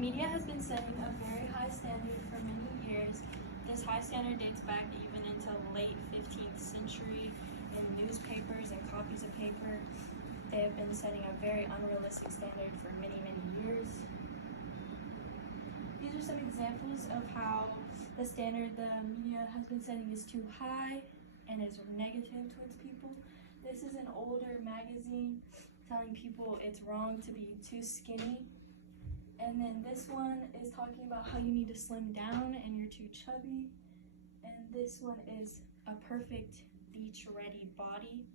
media has been setting a very high standard for many years. This high standard dates back even into late 15th century in newspapers and copies of paper. They have been setting a very unrealistic standard for many, many years. These are some examples of how the standard the media has been setting is too high and is negative towards people. This is an older magazine telling people it's wrong to be too skinny. And then this one is talking about how you need to slim down and you're too chubby. And this one is a perfect beach-ready body.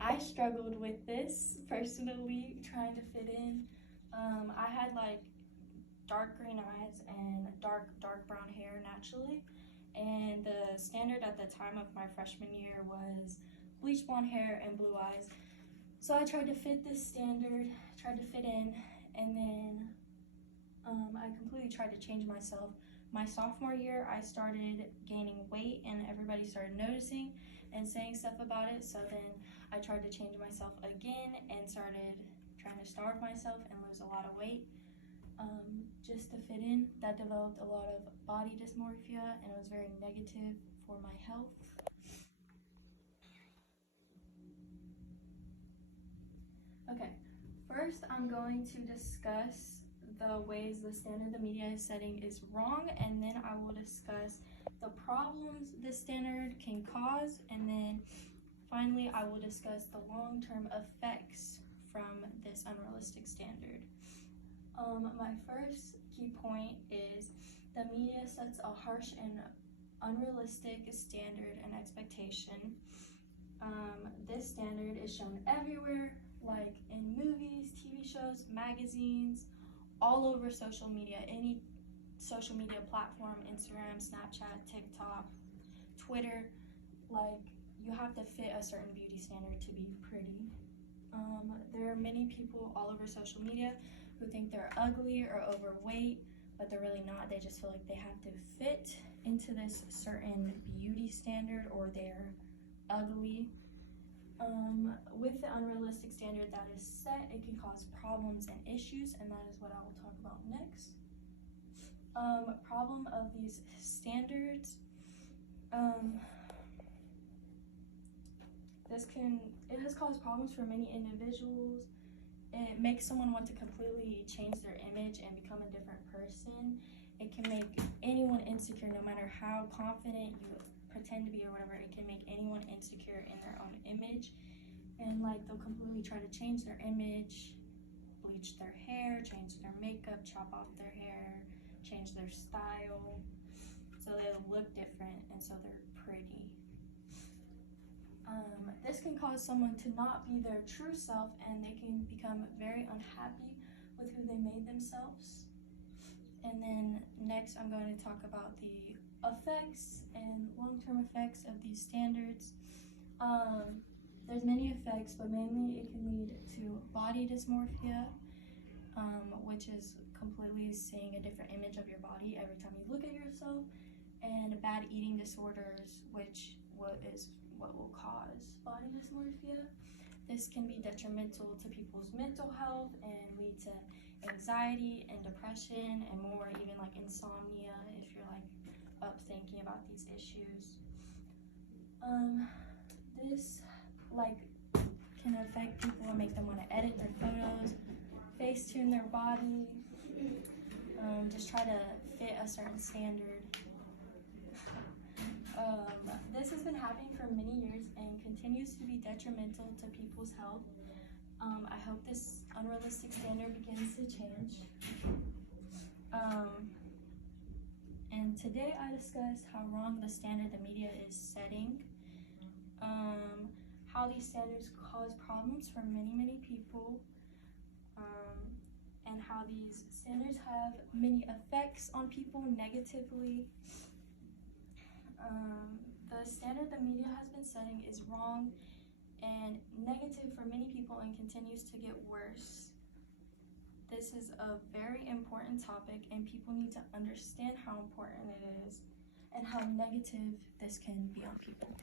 I struggled with this personally, trying to fit in. I had like dark green eyes and dark brown hair naturally. And the standard at the time of my freshman year was bleach blonde hair and blue eyes. So I tried to fit this standard, tried to fit in, and then I completely tried to change myself. My sophomore year, I started gaining weight and everybody started noticing and saying stuff about it. So then I tried to change myself again and started trying to starve myself and lose a lot of weight just to fit in. That developed a lot of body dysmorphia and it was very negative for my health. Okay, first I'm going to discuss the ways the standard the media is setting is wrong, and then I will discuss the problems this standard can cause, and then finally I will discuss the long-term effects from this unrealistic standard. My first key point is the media sets a harsh and unrealistic standard and expectation. This standard is shown everywhere, like in movies, TV shows, magazines, all over social media, any social media platform, Instagram, Snapchat, TikTok, Twitter. Like, you have to fit a certain beauty standard to be pretty. There are many people all over social media who think they're ugly or overweight, but they're really not. They just feel like they have to fit into this certain beauty standard or they're ugly. With the unrealistic standard that is set, it can cause problems and issues, and that is what I will talk about next. Problem of these standards. It has caused problems for many individuals. It makes someone want to completely change their image and become a different person. It can make anyone insecure, no matter how confident you pretend to be or whatever. It can make anyone insecure in their own image, and like they'll completely try to change their image, bleach their hair, change their makeup, chop off their hair, change their style so they'll look different and so they're pretty. This can cause someone to not be their true self, and they can become very unhappy with who they made themselves. And then next I'm going to talk about the effects and long-term effects of these standards. There's many effects, but mainly it can lead to body dysmorphia, which is completely seeing a different image of your body every time you look at yourself, and bad eating disorders, which is what will cause body dysmorphia. This can be detrimental to people's mental health and lead to anxiety and depression and more, even like insomnia if you're like up thinking about these issues. This like can affect people and make them want to edit their photos, face tune their body, just try to fit a certain standard. This has been happening for many years and continues to be detrimental to people's health. I hope this unrealistic standard begins to change. And today I discussed how wrong the standard the media is setting, how these standards cause problems for many people, and how these standards have many effects on people negatively. The standard the media has been setting is wrong and negative for many people and continues to get worse. This is a very important topic and people need to understand how important it is and how negative this can be on people.